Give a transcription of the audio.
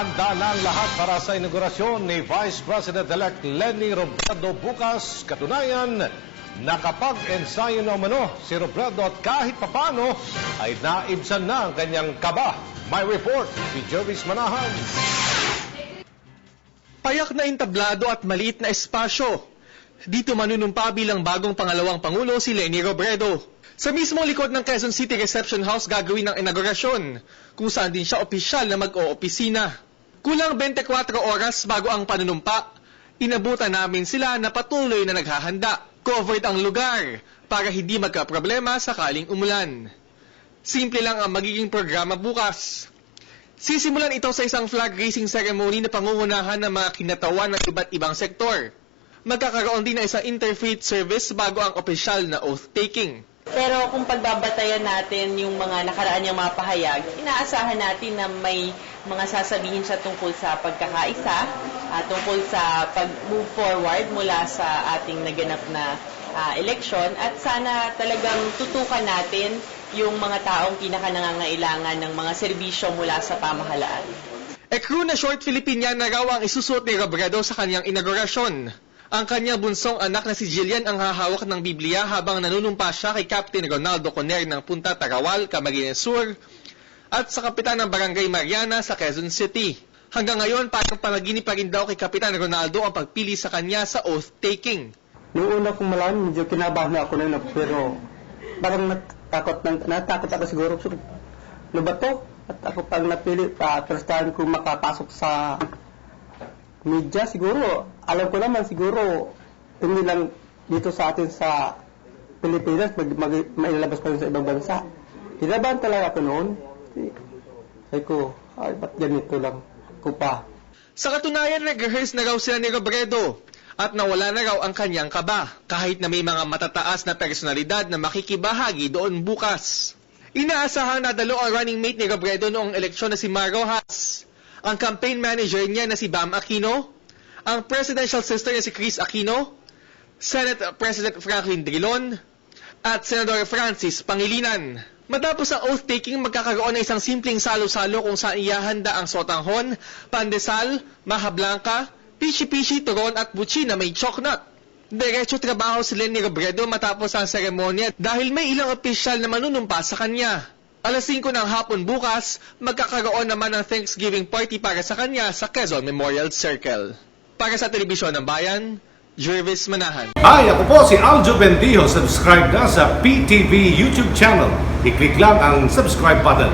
handa na ang lahat para sa inaugurasyon ni Vice President-elect Leni Robredo bukas. Katunayan, nakapag-ensayo na umano si Robredo at kahit papano ay naibsan na ang kanyang kaba. My report, si Jervis Manahan. Payak na entablado at maliit na espasyo. Dito manunumpa bilang bagong pangalawang pangulo si Leni Robredo. Sa mismong likod ng Quezon City Reception House gagawin ng inaugurasyon, kung saan din siya opisyal na mag-o-opisina. Kulang 24 oras bago ang panunumpa, inabutan namin sila na patuloy na naghahanda. Covered ang lugar para hindi magka-problema sakaling umulan. Simple lang ang magiging programa bukas. Sisimulan ito sa isang flag raising ceremony na pangungunahan ng mga kinatawan ng iba't ibang sektor. Magkakaroon din ng isang interfaith service bago ang opisyal na oath-taking. Pero kung pagbabatayan natin yung mga nakaraan niyang mga pahayag, inaasahan natin na may mga sasabihin siya tungkol sa pagkakaisa, tungkol sa pag-move forward mula sa ating naganap na eleksyon, at sana talagang tutukan natin yung mga taong pinakanangangailangan ng mga serbisyo mula sa pamahalaan. Crew na short Filipiniana raw ang isusuot ni Robredo sa kanyang inaugurasyon. Ang kanyang bunsong anak na si Jillian ang hahawak ng Biblia habang nanunumpa siya kay Captain Ronaldo Coner ng Punta Tarawal, Camarines Sur, at sa Kapitan ng Barangay Mariana sa Quezon City. Hanggang ngayon, parang panaginip pa rin daw kay Kapitan Ronaldo ang pagpili sa kanya sa oath-taking. Noong una kong malaman, medyo kinabahan na ako na pero parang natakot ako siguro. Ano ba to? At ako pag napili, first time ko makapasok sa media siguro. Alam ko naman siguro, hindi lang dito sa atin sa Pilipinas, mailabas pa rin sa ibang bansa. Kinabahan talaga ako noon. Sabi ko, ba't ganito lang ko pa? Sa katunayan, nag-rehearse na raw sila ni Robredo at nawala na raw ang kanyang kaba kahit na may mga matataas na personalidad na makikibahagi doon bukas. Inaasahan na dalo ang running mate ni Robredo noong eleksyon na si Mar Rojas, ang campaign manager niya na si Bam Aquino, ang presidential sister niya si Chris Aquino, Senate President Franklin Drilon, at Senador Francis Pangilinan. Matapos ang oath-taking, magkakaroon ng isang simpleng salo-salo kung saan ihahanda ang sotanghon, pandesal, maha blanca, pichi-pichi, turon at butchi na may choknut. Diretso trabaho si Leni Robredo matapos ang seremonya dahil may ilang opisyal na manunumpa sa kanya. Alas 5 ng hapon bukas, magkakaroon naman ng Thanksgiving party para sa kanya sa Quezon Memorial Circle. Para sa Telebisyon ng Bayan, Jervis Manahan. Hi, ako po si Aljo Bendijo. Subscribe na sa PTV YouTube channel. I-click lang ang subscribe button.